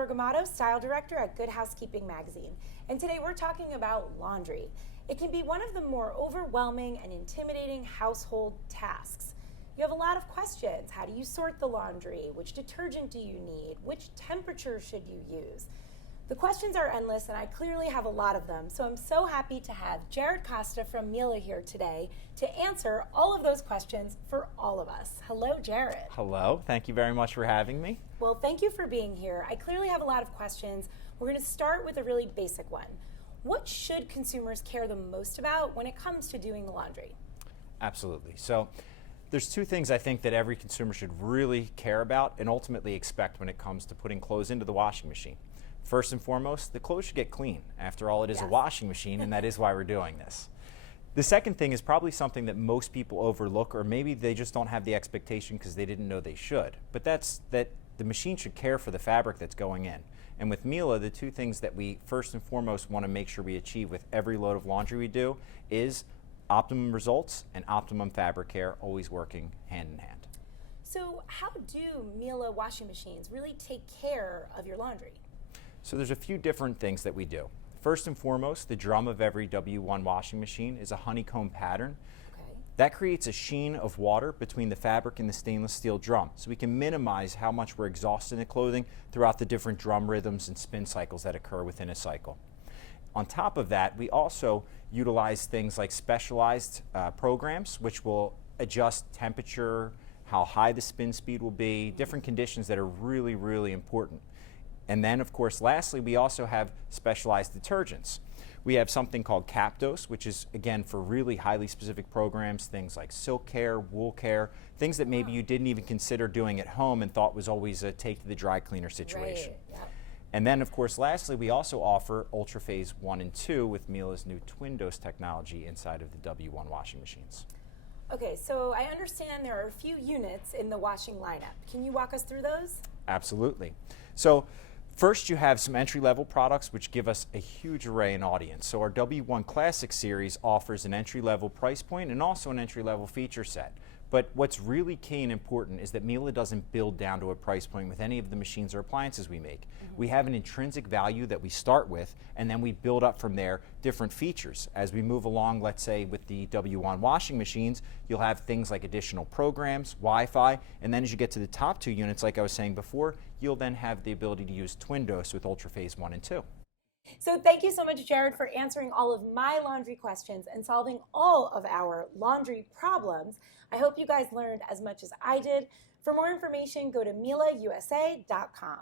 Bergamoto, Style Director at Good Housekeeping magazine. And today we're talking about laundry. It can be one of the more overwhelming and intimidating household tasks. You have a lot of questions. How do you sort the laundry? Which detergent do you need? Which temperature should you use? The questions are endless, and I clearly have a lot of them, so I'm so happy to have Jared Costa from Miele here today to answer all of those questions for all of us. Hello, Jared. Hello. Thank you very much for having me. Well, thank you for being here. I clearly have a lot of questions. We're going to start with a really basic one. What should consumers care the most about when it comes to doing the laundry? Absolutely. So there's two things I think that every consumer should really care about and ultimately expect when it comes to putting clothes into the washing machine. First and foremost, the clothes should get clean. After all, it is a washing machine, and that is why we're doing this. The second thing is probably something that most people overlook, or maybe they just don't have the expectation because they didn't know they should. But that's that the machine should care for the fabric that's going in. And with Miele, the two things that we first and foremost want to make sure we achieve with every load of laundry we do is optimum results and optimum fabric care, always working hand in hand. So how do Miele washing machines really take care of your laundry? So there's a few different things that we do. First and foremost, the drum of every W1 washing machine is a honeycomb pattern. Okay. That creates a sheen of water between the fabric and the stainless steel drum, so we can minimize how much we're exhausting the clothing throughout the different drum rhythms and spin cycles that occur within a cycle. On top of that, we also utilize things like specialized programs which will adjust temperature, how high the spin speed will be, different conditions that are really, really important. And then, of course, lastly, we also have specialized detergents. We have something called Captos, which is, again, for really highly specific programs, things like silk care, wool care, things that maybe you didn't even consider doing at home and thought was always a take to the dry cleaner situation. Right. Yep. And then, of course, lastly, we also offer Ultra Phase 1 and 2 with Miele's new twin dose technology inside of the W1 washing machines. Okay, so I understand there are a few units in the washing lineup. Can you walk us through those? Absolutely. So first, you have some entry-level products which give us a huge array in audience. So our W1 Classic series offers an entry-level price point and also an entry-level feature set. But what's really key and important is that Miele doesn't build down to a price point with any of the machines or appliances we make. We have an intrinsic value that we start with, and then we build up from there different features. As we move along, let's say with the W1 washing machines, you'll have things like additional programs, Wi-Fi, and then as you get to the top two units, like I was saying before, you'll then have the ability to use twin dose with Ultra Phase 1 and 2. So thank you so much, Jared, for answering all of my laundry questions and solving all of our laundry problems. I hope you guys learned as much as I did. For more information, go to mieleusa.com.